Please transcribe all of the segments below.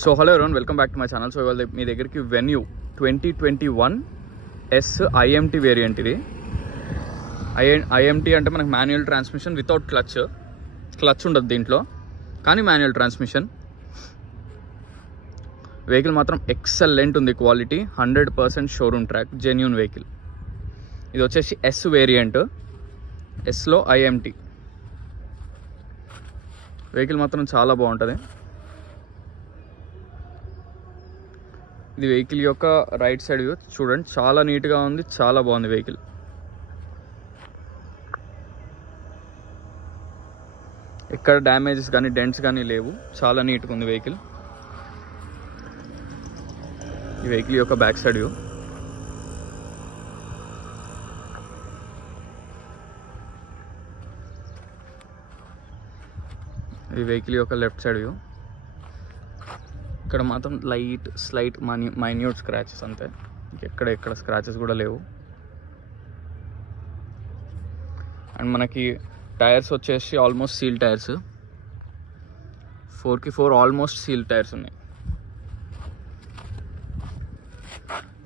So hello everyone, welcome back to my channel. So ఇవాళ మీ దగ్గరికి venue 2021 yes IMT variant. ఇది IMT అంటే మనకు మాన్యువల్ ట్రాన్స్మిషన్ వితౌట్ క్లచ్ ఉండదు దీంట్లో, కానీ మాన్యువల్ ట్రాన్స్మిషన్. వెహికల్ మాత్రం ఎక్సలెంట్ ఉంది, quality 100% showroom track, genuine vehicle. ఇది వచ్చేసి ఎస్ వేరియంట్, ఎస్లో ఐఎంటీ. వెహికల్ మాత్రం చాలా బాగుంటుంది. ఇది వెహికల్ యొక్క రైట్ సైడ్ వ్యూ చూడండి, చాలా నీట్గా ఉంది, చాలా బాగుంది వెహికల్. ఎక్కడ డ్యామేజెస్ కానీ డెంట్స్ కానీ లేవు, చాలా నీట్గా ఉంది వెహికల్. ఈ వెహికల్ యొక్క బ్యాక్ సైడ్ వ్యూ. ఈ వెహికల్ యొక్క లెఫ్ట్ సైడ్ వ్యూ. ఇక్కడ మాత్రం స్లైట్ మైన్యూట్ స్క్రాచెస్ అంతే, ఎక్కడ స్క్రాచెస్ కూడా లేవు. అండ్ మనకి టైర్స్ వచ్చేసి almost seal tyres, 4x4 almost seal tyres ఉన్నాయి.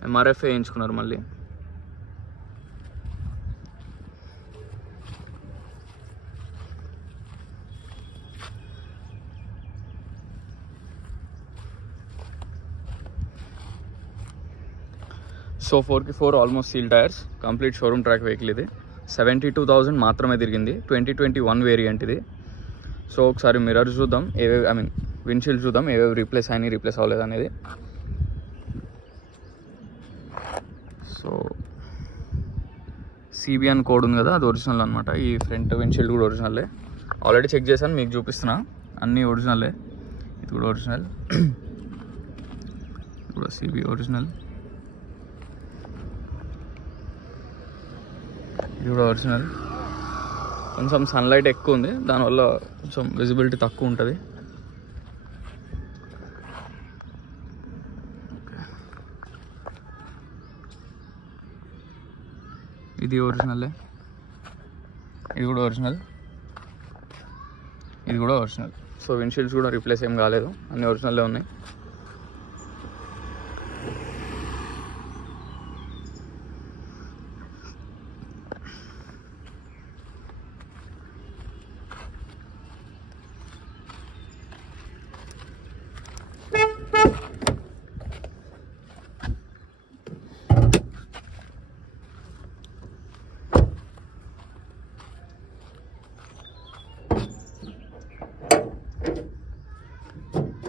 ఎంఆర్ఎఫ్ వేయించుకున్నారు మళ్ళీ. So 4x4 almost seal tyres, complete showroom track vehicle. ఇది 72,000 మాత్రమే తిరిగింది, 2021 వేరియంట్ ఇది. సో ఒకసారి మిర్రర్ చూద్దాం, విండ్షీల్డ్ చూద్దాం, ఏవేవి రీప్లేస్ అయినాయి, రీప్లేస్ అవ్వలేదు అనేది. సో సిబిఎన్ కోడ్ ఉంది కదా, అది ఒరిజినల్ అనమాట. ఈ ఫ్రంట్ విండ్షీల్డ్ కూడా ఒరిజినలే, ఆల్రెడీ చెక్ చేశాను, మీకు చూపిస్తున్నా, అన్నీ ఒరిజినలే. ఇది కూడా ఒరిజినల్, ఇది కూడా సిబి ఒరిజినల్, ఇది కూడా ఒరిజినల్. కొంచెం సన్లైట్ ఎక్కువ ఉంది, దానివల్ల కొంచెం విజిబిలిటీ తక్కువ ఉంటుంది. ఇది ఒరిజినలే, ఇది కూడా ఒరిజినల్, ఇది కూడా ఒరిజినల్. సో విండ్షీల్డ్స్ కూడా రీప్లేస్ ఏం కాలేదు, అన్నీ ఒరిజినల్లే ఉన్నాయి.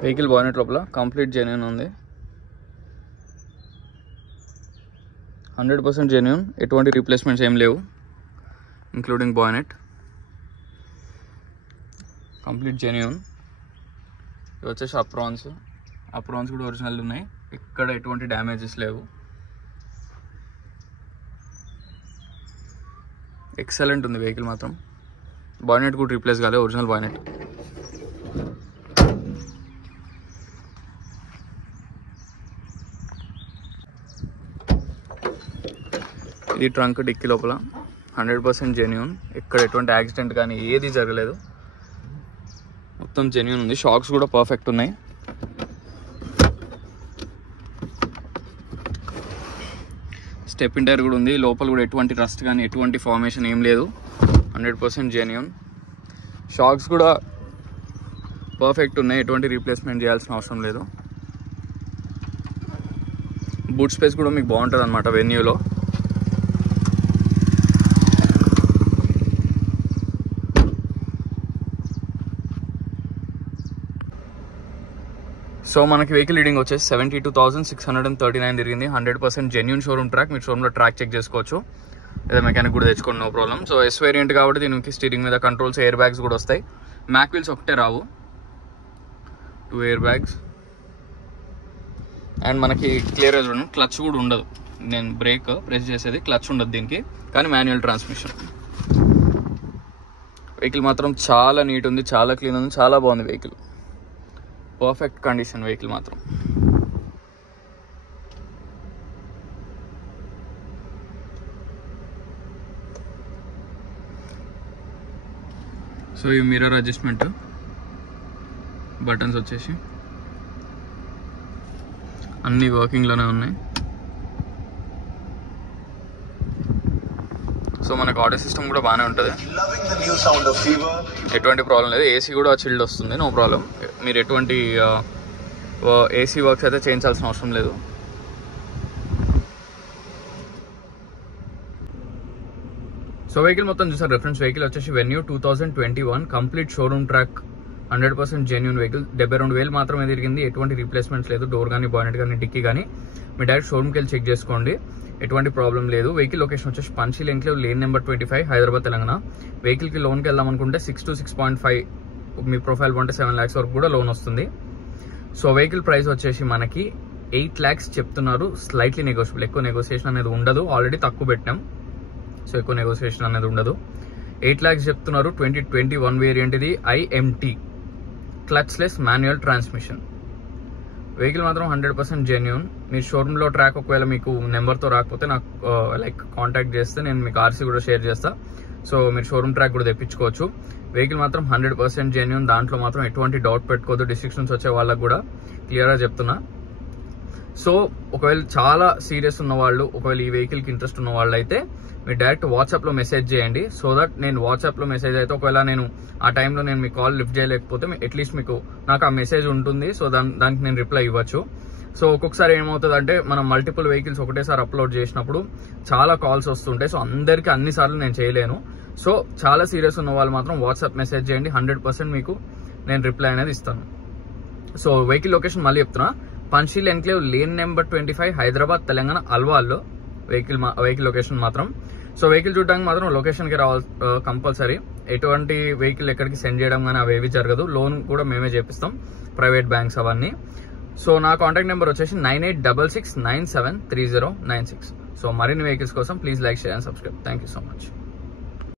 వెహికల్ బానెట్ లోపల కంప్లీట్ జెన్యూన్ ఉంది, 100% జెన్యూన్, ఎటువంటి రీప్లేస్మెంట్స్ ఏం లేవు, ఇంక్లూడింగ్ బానెట్. Complete genuine. ఇది వచ్చేసి అప్రాన్స్ కూడా ఒరిజినల్ ఉన్నాయి, ఎక్కడ ఎటువంటి డ్యామేజెస్ లేవు. ఎక్సలెంట్ ఉంది వెహికల్ మాత్రం. బానెట్ కూడా రీప్లేస్ కాలేదు, ఒరిజినల్ బానెట్. ఇది ట్రంక్ డిక్కీ లోపల 100% జెన్యూన్, ఎక్కడ ఎటువంటి యాక్సిడెంట్ కానీ ఏది జరగలేదు, మొత్తం జెన్యూన్ ఉంది. షాక్స్ కూడా పర్ఫెక్ట్ ఉన్నాయి. స్టెప్ ఇన్ టైర్ కూడా ఉంది, లోపల కూడా ఎటువంటి రస్ట్ కానీ ఎటువంటి ఫార్మేషన్ ఏం లేదు, 100% జెన్యూన్. షాక్స్ కూడా పర్ఫెక్ట్ ఉన్నాయి, ఎటువంటి రీప్లేస్మెంట్ చేయాల్సిన అవసరం లేదు. బూట్ స్పేస్ కూడా మీకు బాగుంటుంది అనమాట వెన్యూలో. సో మనకి వెహికల్ రీడింగ్ వచ్చేసి 72,639 తిరిగింది, 100% జెన్యూన్ షోరూమ్ ట్రాక్. మీరు షోరూమ్లో ట్రాక్ చెక్ చేసుకోవచ్చు, లేదా మెకానిక్ కూడా తెచ్చుకోండి, no problem. So S variant కాబట్టి దీనికి స్టీరింగ్ మీద కంట్రోల్స్, ఎయిర్ బ్యాగ్స్ కూడా వస్తాయి. మ్యాక్ వీల్స్ ఒకటే రావు, 2 ఎయిర్ బ్యాగ్స్. అండ్ మనకి క్లియర్గా చూడండి, క్లచ్ కూడా ఉండదు. నేను బ్రేక్ ప్రెస్ చేసేది, క్లచ్ ఉండదు దీనికి, కానీ మాన్యువల్ ట్రాన్స్మిషన్. వెహికల్ మాత్రం చాలా నీట్ ఉంది, చాలా క్లీన్ ఉంది, చాలా బాగుంది వెహికల్. పర్ఫెక్ట్ కండిషన్ వెహికల్ మాత్రం. సో ఈ మిర్రర్ అడ్జస్ట్మెంట్, బటన్స్ వచ్చేసి అన్నీ వర్కింగ్లోనే ఉన్నాయి. సో మనకు ఆడియో సిస్టమ్ కూడా బాగానే ఉంటుంది, ఎటువంటి ప్రాబ్లం లేదు. ఏసీ కూడా చిల్డ్ వస్తుంది, నో ప్రాబ్లం. మీరు ఎటువంటి ఏసీ వర్క్స్ అయితే చేయించాల్సిన అవసరం లేదు. సో వెహికల్ మొత్తం చూసారు. రిఫరెన్స్ వెహికల్ వచ్చేసి venue 2021 complete showroom track 100% genuine vehicle. 72,000 మాత్రమే తిరిగింది, ఎటువంటి రీప్లేస్మెంట్స్ లేదు. డోర్ కానీ, బానెట్ కానీ, డిక్కీ కానీ మీరు డైరెక్ట్ షోరూమ్కి వెళ్ళి చెక్ చేసుకోండి, ఎటువంటి ప్రాబ్లం లేదు. వెహికల్ లొకేషన్ వచ్చేసి Panchsheel enclave, lane number 25, Hyderabad, Telangana. వెహికల్కి లోన్కి వెళ్దాం అనుకుంటే 6 to 6.5, మీ ప్రొఫైల్ బాగుంటే 7 lakhs వరకు కూడా లోన్ వస్తుంది. సో వెహికల్ ప్రైస్ వచ్చేసి మనకి 8 lakhs చెప్తున్నారు, స్లైట్లీ నెగోషియబుల్. ఎక్కువ నెగోసియేషన్ అనేది ఉండదు, ఆల్రెడీ తక్కువ పెట్టినాం, సో ఎక్కువ నెగోసియేషన్ అనేది ఉండదు. 8 lakhs చెప్తున్నారు. 2021 వేరియంట్ ఇది, IMT clutchless manual transmission. Vehicle మాత్రం 100% జెన్యూన్. మీరు షోరూంలో ట్రాక్ ఒకవేళ మీకు నెంబర్తో రాకపోతే నాకు లైక్ కాంటాక్ట్ చేస్తే నేను మీకు ఆర్సీ కూడా షేర్ చేస్తా, సో మీరు షోరూమ్ ట్రాక్ కూడా తెప్పించుకోవచ్చు. వెహికల్ మాత్రం 100% జెన్యూన్, దాంట్లో మాత్రం ఎటువంటి డౌట్ పెట్టుకోవద్దు. డిస్ట్రిక్షన్స్ వచ్చే వాళ్ళకి కూడా క్లియర్గా చెప్తున్నా. సో ఒకవేళ చాలా సీరియస్ ఉన్న వాళ్ళు, ఒకవేళ ఈ వెహికల్కి ఇంట్రెస్ట్ ఉన్న వాళ్ళు అయితే మీరు డైరెక్ట్ వాట్సాప్లో మెసేజ్ చేయండి. సో దట్ నేను వాట్సాప్లో మెసేజ్ అయితే ఒకవేళ నేను ఆ టైంలో నేను మీ కాల్ లిఫ్ట్ చేయలేకపోతే అట్లీస్ట్ మీకు నాకు ఆ మెసేజ్ ఉంటుంది, సో దానికి నేను రిప్లై ఇవ్వచ్చు. సో ఒక్కొక్కసారి ఏమవుతుందంటే మనం మల్టిపుల్ వెహికల్స్ ఒకటేసారి అప్లోడ్ చేసినప్పుడు చాలా కాల్స్ వస్తుంటాయి, సో అందరికీ అన్నిసార్లు నేను చేయలేను. సో చాలా సీరియస్ ఉన్న వాళ్ళు మాత్రం వాట్సాప్ మెసేజ్ చేయండి, 100% మీకు నేను రిప్లై అనేది ఇస్తాను. సో వెహికల్ లొకేషన్ మళ్ళీ చెప్తున్నా, Panchsheel enclave, lane number 25, Hyderabad, Telangana, అల్వాల్లో వెహికల్ లొకేషన్ మాత్రం. సో వెహికల్ చూడడానికి మాత్రం లొకేషన్కి రావాలి కంపల్సరీ. ఎటువంటి వెహికల్ ఎక్కడికి సెండ్ చేయడం కానీ అవేవి జరగదు. లోన్ కూడా మేమే చేపిస్తాం, ప్రైవేట్ బ్యాంక్స్ అవన్నీ. సో నా కాంటాక్ట్ నెంబర్ వచ్చేసి 9866973096. సో మరిన్ని వెహికల్స్ కోసం please like, share and subscribe. Thank you so much.